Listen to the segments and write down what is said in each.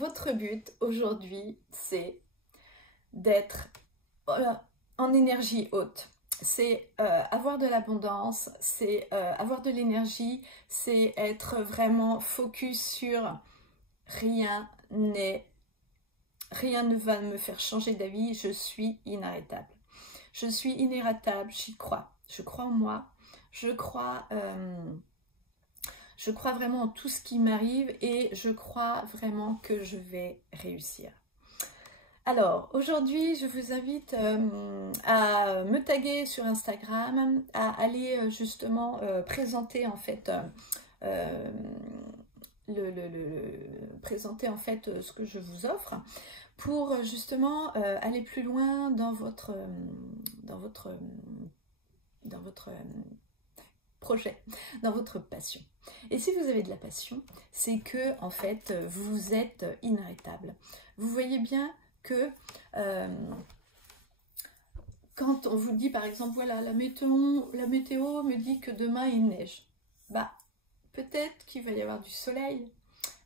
votre but aujourd'hui, c'est d'être en énergie haute. C'est avoir de l'abondance, c'est avoir de l'énergie, c'est être vraiment focus sur rien ne va me faire changer d'avis, je suis inarrêtable. Je suis inarrêtable, j'y crois. Je crois en moi, je crois vraiment en tout ce qui m'arrive et je crois vraiment que je vais réussir. Alors, aujourd'hui, je vous invite à me taguer sur Instagram, à aller justement présenter en fait présenter en fait ce que je vous offre pour justement aller plus loin dans votre projet, dans votre passion. Et si vous avez de la passion, c'est que en fait vous êtes inarrêtable. Vous voyez bien que quand on vous dit par exemple voilà la météo me dit que demain il neige, bah peut-être qu'il va y avoir du soleil,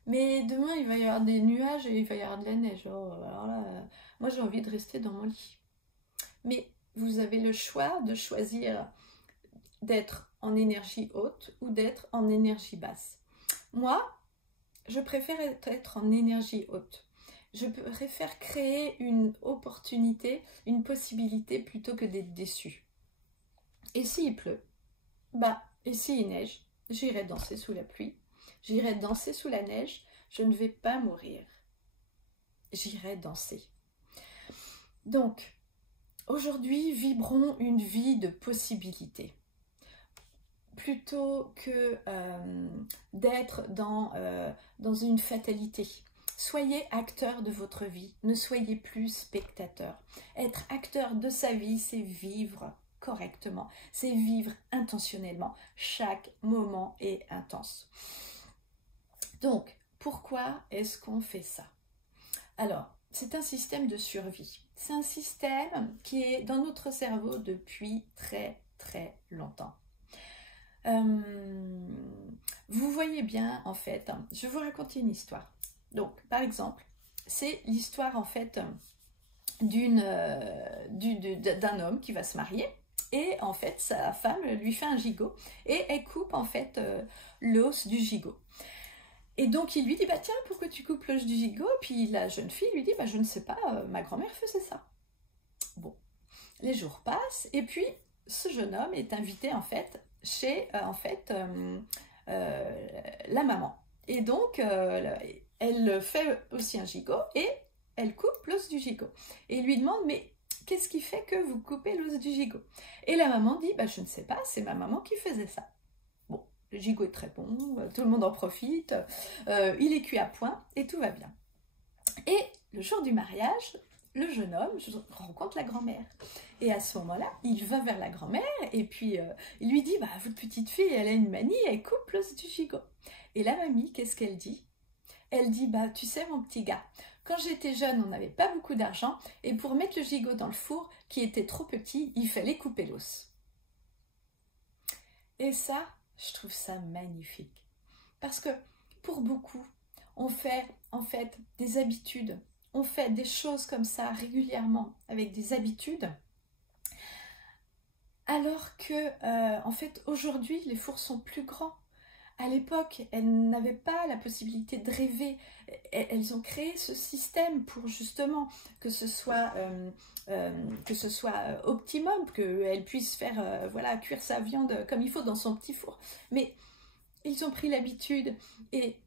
mais demain il va y avoir des nuages et il va y avoir de la neige. Oh, alors là, moi j'ai envie de rester dans mon lit. Mais vous avez le choix de choisir d'être en énergie haute ou d'être en énergie basse. Moi, je préfère être en énergie haute. Je préfère créer une opportunité, une possibilité plutôt que d'être déçu. Et s'il pleut, bah, et s'il neige, j'irai danser sous la pluie, j'irai danser sous la neige, je ne vais pas mourir. J'irai danser. Donc, aujourd'hui, vibrons une vie de possibilités. Plutôt que d'être dans une fatalité. Soyez acteur de votre vie, ne soyez plus spectateur. Être acteur de sa vie, c'est vivre correctement, c'est vivre intentionnellement. Chaque moment est intense. Donc, pourquoi est-ce qu'on fait ça? Alors, c'est un système de survie. C'est un système qui est dans notre cerveau depuis très très longtemps. Vous voyez bien en fait, je vais vous raconter une histoire. Donc par exemple, c'est l'histoire en fait d'un homme qui va se marier et en fait sa femme lui fait un gigot et elle coupe en fait l'os du gigot. Et donc il lui dit bah tiens pourquoi tu coupes l'os du gigot? Puis la jeune fille lui dit bah je ne sais pas, ma grand-mère faisait ça. Bon, les jours passent et puis ce jeune homme est invité en fait chez la maman. Et donc, elle fait aussi un gigot et elle coupe l'os du gigot. Et il lui demande, mais qu'est-ce qui fait que vous coupez l'os du gigot? Et la maman dit, bah, je ne sais pas, c'est ma maman qui faisait ça. Bon, le gigot est très bon, tout le monde en profite, il est cuit à point et tout va bien. Et le jour du mariage, le jeune homme rencontre la grand-mère. Et à ce moment-là, il va vers la grand-mère et puis il lui dit, bah, votre petite fille, elle a une manie, elle coupe l'os du gigot. Et la mamie, qu'est-ce qu'elle dit? Elle dit, bah, tu sais mon petit gars, quand j'étais jeune, on n'avait pas beaucoup d'argent et pour mettre le gigot dans le four, qui était trop petit, il fallait couper l'os. Et ça, je trouve ça magnifique. Parce que pour beaucoup, on fait en fait des habitudes. On fait des choses comme ça régulièrement avec des habitudes. Alors que, en fait, aujourd'hui, les fours sont plus grands. À l'époque, elles n'avaient pas la possibilité de rêver. Elles ont créé ce système pour justement que ce soit optimum, qu'elle puisse faire, voilà, cuire sa viande comme il faut dans son petit four. Mais ils ont pris l'habitude et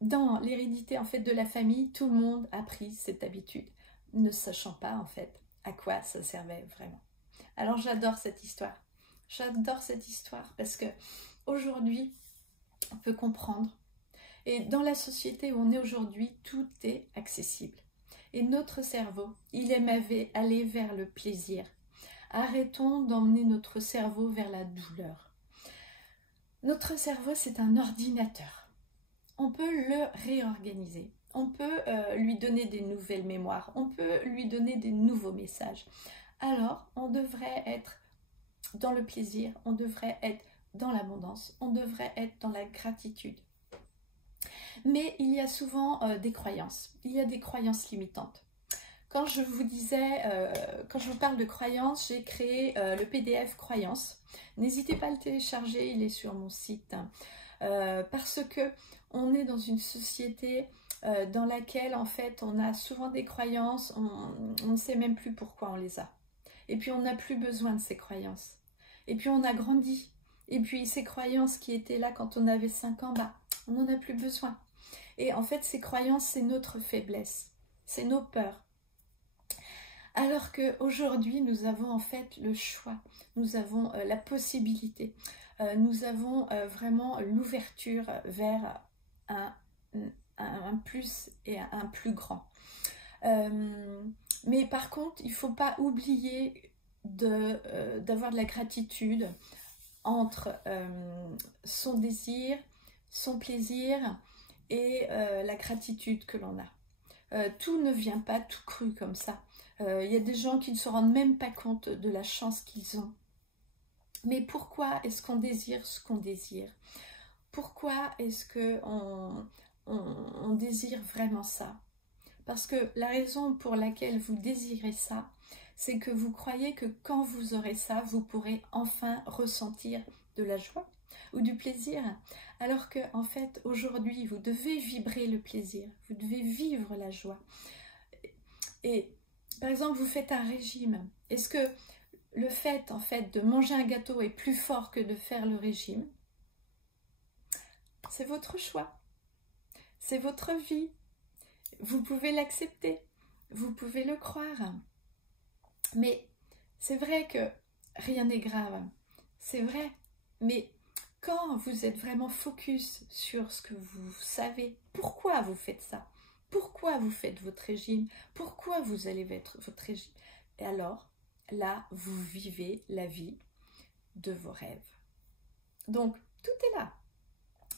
dans l'hérédité en fait de la famille, tout le monde a pris cette habitude, ne sachant pas en fait à quoi ça servait vraiment. Alors j'adore cette histoire. J'adore cette histoire parce que aujourd'hui, on peut comprendre. Et dans la société où on est aujourd'hui, tout est accessible. Et notre cerveau, il aime aller vers le plaisir. Arrêtons d'emmener notre cerveau vers la douleur. Notre cerveau, c'est un ordinateur. On peut le réorganiser. On peut lui donner des nouvelles mémoires. On peut lui donner des nouveaux messages. Alors, on devrait être dans le plaisir. On devrait être dans l'abondance. On devrait être dans la gratitude. Mais il y a souvent des croyances. Il y a des croyances limitantes. Quand je vous disais, quand je vous parle de croyances, j'ai créé le PDF croyances. N'hésitez pas à le télécharger, il est sur mon site. Parce que on est dans une société dans laquelle en fait on a souvent des croyances, on ne sait même plus pourquoi on les a. Et puis on n'a plus besoin de ces croyances. Et puis on a grandi. Et puis ces croyances qui étaient là quand on avait 5 ans, bah, on n'en a plus besoin. Et en fait ces croyances, c'est notre faiblesse, c'est nos peurs. Alors qu'aujourd'hui, nous avons en fait le choix, nous avons la possibilité, nous avons vraiment l'ouverture vers un plus et un plus grand. Mais par contre, il ne faut pas oublier d'avoir de la gratitude entre son désir, son plaisir et la gratitude que l'on a. Tout ne vient pas tout cru comme ça. Il y a des gens qui ne se rendent même pas compte de la chance qu'ils ont. Mais pourquoi est-ce qu'on désire ce qu'on désire? Pourquoi est-ce qu'on désire vraiment ça? Parce que la raison pour laquelle vous désirez ça, c'est que vous croyez que quand vous aurez ça, vous pourrez enfin ressentir de la joie ou du plaisir. Alors que, en fait, aujourd'hui, vous devez vibrer le plaisir, vous devez vivre la joie. Et par exemple, vous faites un régime. Est-ce que le fait, en fait, de manger un gâteau est plus fort que de faire le régime? C'est votre choix. C'est votre vie. Vous pouvez l'accepter. Vous pouvez le croire. Mais c'est vrai que rien n'est grave. C'est vrai. Mais quand vous êtes vraiment focus sur ce que vous savez, pourquoi vous faites ça? Pourquoi vous faites votre régime? Pourquoi vous allez mettre votre régime? Et alors, là, vous vivez la vie de vos rêves. Donc, tout est là.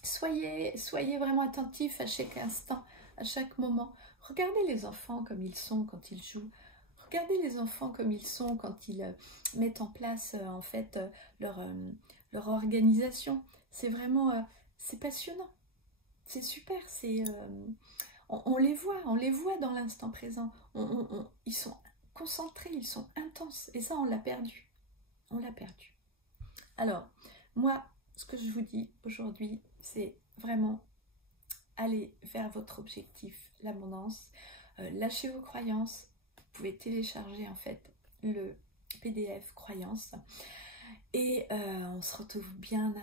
Soyez vraiment attentifs à chaque instant, à chaque moment. Regardez les enfants comme ils sont quand ils jouent. Regardez les enfants comme ils sont quand ils mettent en place en fait leur organisation. C'est vraiment, c'est passionnant. C'est super, on les voit dans l'instant présent. Ils sont concentrés, ils sont intenses. Et ça, on l'a perdu. On l'a perdu. Alors, moi, ce que je vous dis aujourd'hui, c'est vraiment aller vers votre objectif, l'abondance. Lâchez vos croyances. Vous pouvez télécharger en fait le PDF croyances. Et on se retrouve bien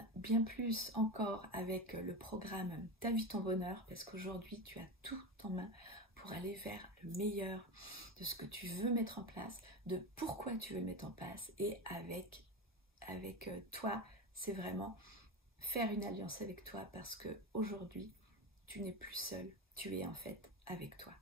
plus encore avec le programme Ta vie, ton bonheur, parce qu'aujourd'hui tu as tout en main pour aller vers le meilleur de ce que tu veux mettre en place, de pourquoi tu veux le mettre en place. Et avec toi, c'est vraiment faire une alliance avec toi, parce que aujourd'hui tu n'es plus seul, tu es en fait avec toi.